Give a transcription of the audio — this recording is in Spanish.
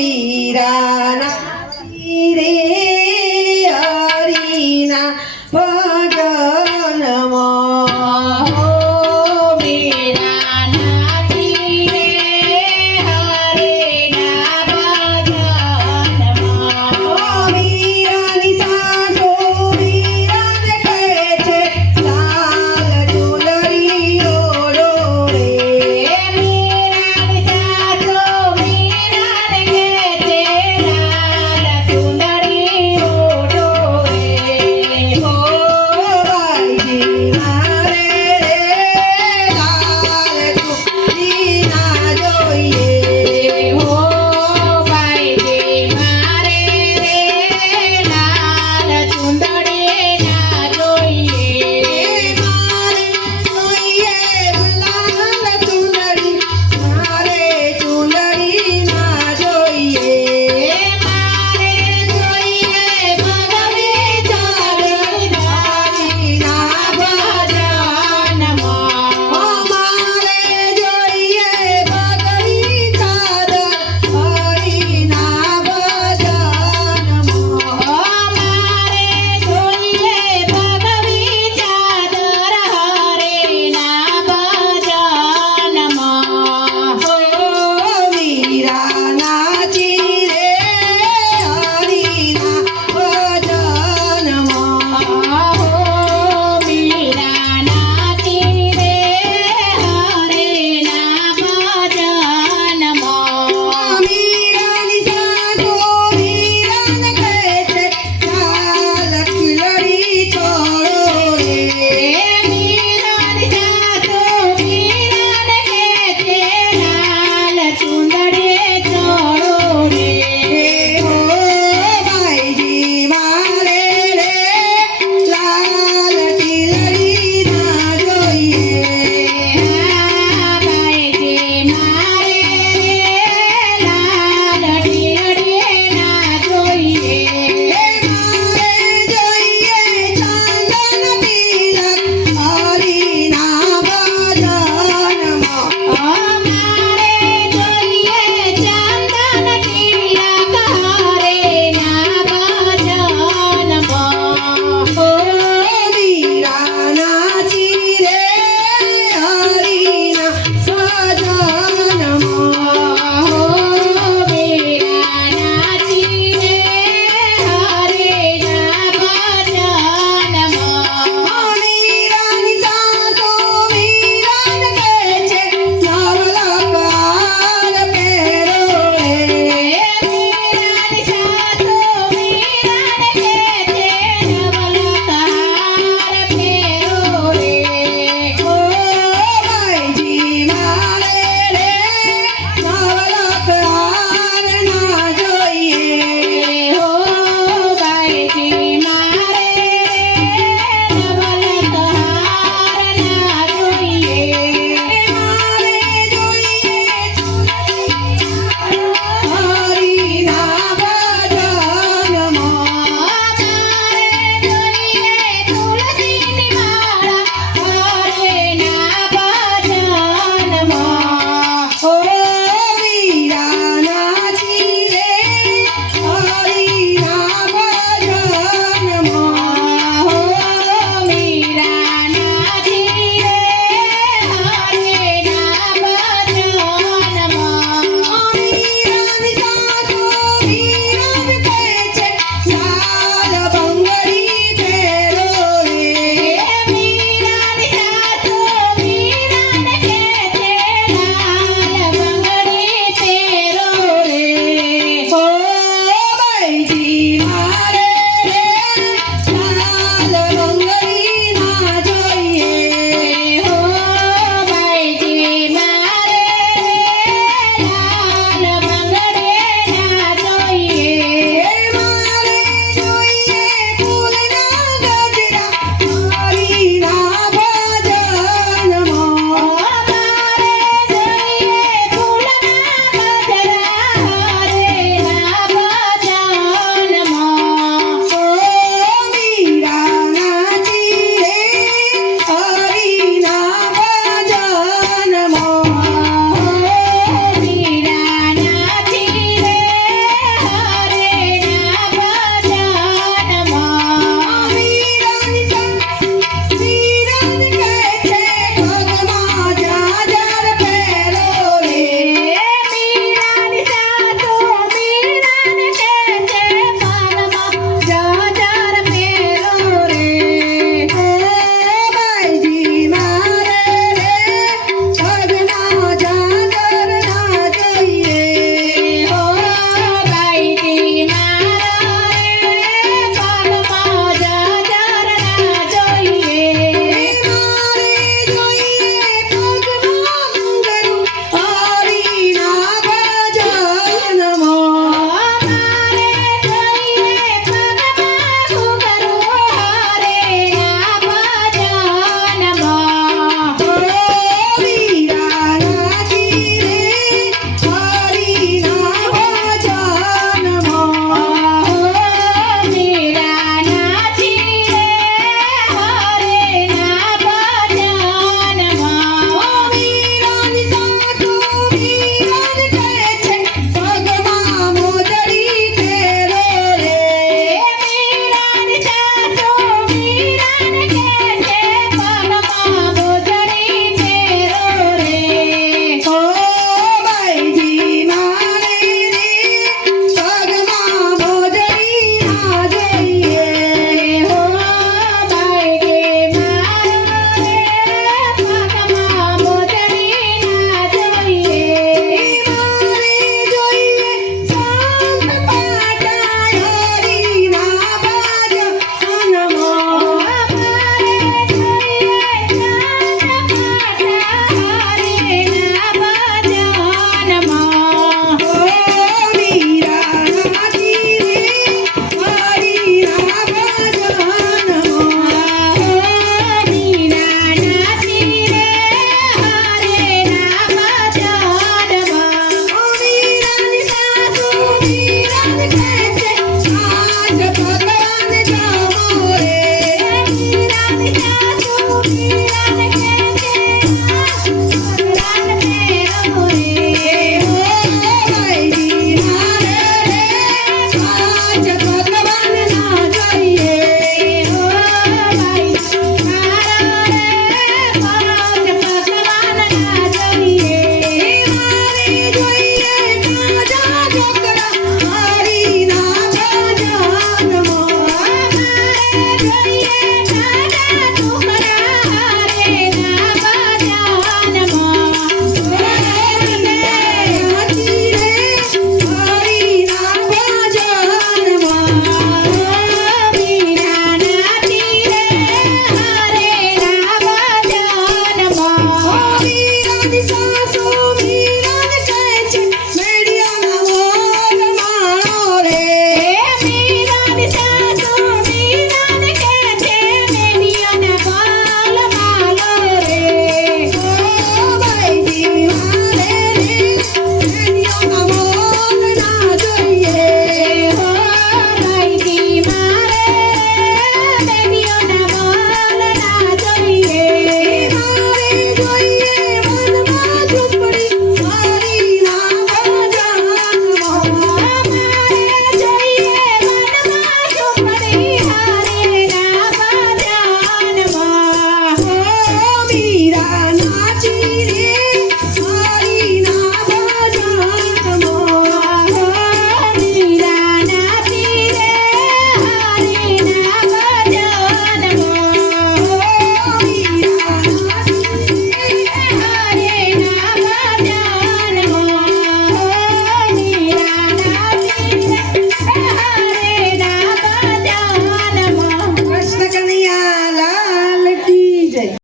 mirana Navidad, tu.